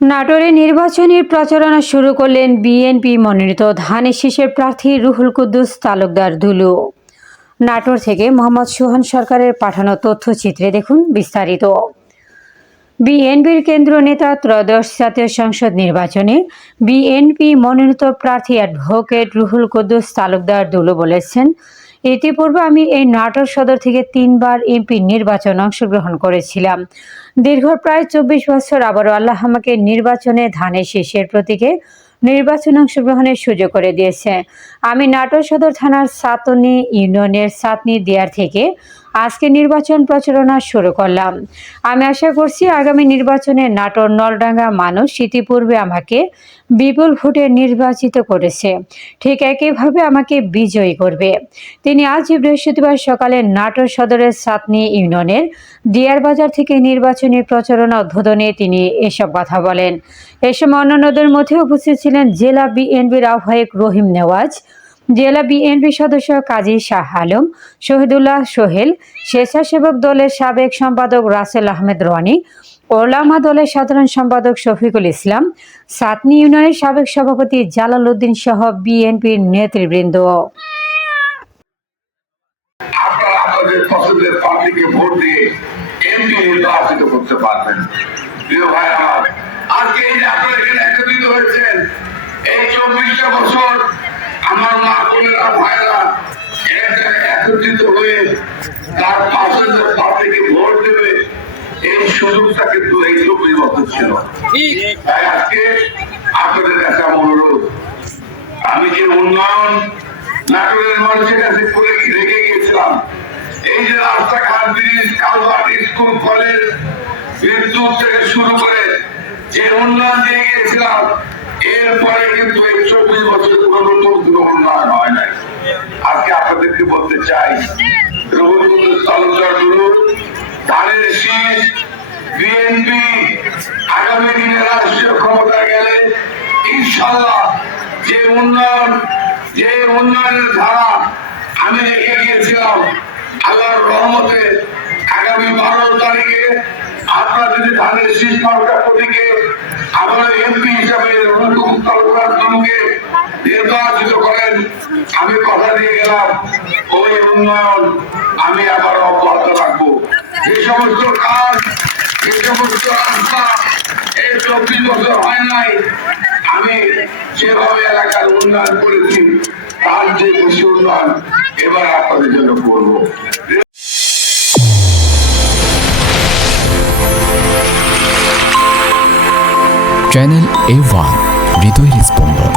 নাটোরে নির্বাচনী প্রচারণা শুরু করলেন বিএনপি মনোনীত ধানের শীষের প্রার্থী রুহুল কুদ্দুস তালুকদার দুলু। নাটোর থেকে মোহাম্মদ সোহান সরকারের পাঠানো তথ্যচিত্রে দেখুন বিস্তারিত। বিএনপির কেন্দ্রীয় নেতা ত্রয়োদশ জাতীয় সংসদ নির্বাচনে বিএনপি মনোনীত প্রার্থী অ্যাডভোকেট রুহুল কুদ্দুস তালুকদার দুলু বলেছেন, ইতিপূর্বে আমি এই নাটোর সদর থেকে 3 বার এমপি নির্বাচনে অংশগ্রহণ করেছিলাম। দীর্ঘ প্রায় 24 বছর আবারও আল্লাহ আমাকে নির্বাচনে ধানের শীষের প্রতীকে নির্বাচনে অংশগ্রহণের সুযোগ করে দিয়েছে। আমি নাটোর সদর থানার সাতনি ইউনিয়নের সাতনি দিয়ার থেকে আজকে নির্বাচন প্রচারণা শুরু করলাম। আমি আশা করছি আগামী নির্বাচনে নাটোর নলডাঙ্গা মানুষ ইতিপূর্বে আমাকে বিপুল ভোটে নির্বাচিত করেছে, ঠিক একইভাবে আমাকে বিজয়ী করবে। তিনি আজ বৃহস্পতিবার সকালে নাটোর সদরের সাতনি ইউনিয়নের দিয়ার বাজার থেকে নির্বাচনী প্রচারণা উদ্বোধনে তিনি এসব কথা বলেন। এ সময় অন্যান্যদের মধ্যে উপস্থিত ছিলেন জেলা বিএনপির আহ্বায়ক রহিম নেওয়াজ, জেলা বিএনপি সদস্য কাজী শাহ আলম, শহীদুল্লাহ সোহেল, স্বেচ্ছাসেবক দলের সাবেক সম্পাদক রাসেল আহমেদ রনি, ওলামা দলের সাধারণ সম্পাদক শফিকুল ইসলাম, সাতনি ইউনিয়নের সাবেক সভাপতি জালাল উদ্দিন সহ বিএনপির নেতৃবৃন্দ। আপনাদের পছন্দের পার্টিকে ভোট দিয়ে এমপি নির্বাচিত করতে পারবেন। প্রিয় ভাই আমার, আজকে এই যে আপনারা এখানে একত্রিত হয়েছেন, এই 24টা বছর আমার মা বোনেরা ভাইরা এক জায়গায় একত্রিত হয়ে তার পছন্দের পার্টিকে ভোট দেবে, এই সুযোগটা কিন্তু এই 24 বছর ছিল। তাই আজকে আপনাদের কাছে অনুরোধ, আমি যে উন্নয়ন নাটোরের মানুষের কাছে করে রেখে গিয়েছিলাম, এই যে রাস্তাঘাট, ব্রিজ, কালভার্ট, স্কুল, কলেজ, বিদ্যুৎ থেকে শুরু করে যে উন্নয়ন দিয়ে গিয়েছিলাম, এরপরে কিন্তু এই 24 বছরে কোনো নতুন কোনো উন্নয়ন হয় নাই। আজকে আপনাদেরকে বলতে চাই, রুহুল কুদ্দুস তালুকদার দুলু ধানের শীষ বিএনপি আগামী দিনে রাষ্ট্রীয় ক্ষমতা গেলে ইনশাল্লাহ যে উন্নয়নের ধারা আমি রেখে গিয়েছিলাম, আল্লাহর রহমতে আগামী 12 তারিখে আপনারা যদি ধানের শীষ মার্কা প্রতীকে আমাদের এমপি হিসাবে রুহুল কুদ্দুস তালুকদার দুলুকে নির্বাচিত করেন, আমি কথা দিয়ে গেলাম ওই উন্নয়ন আমি আবার অব্যাহত রাখবো। যে সমস্ত কাজ, যে সমস্ত রাস্তা এই 24 বছর হয় নাই, আমি যেভাবে এলাকার উন্নয়ন করেছি তার যে বেশি উন্নয়ন এবার আপনাদের জন্য করবো। চ্যানেল A1 হৃদয়ের স্পন্দন।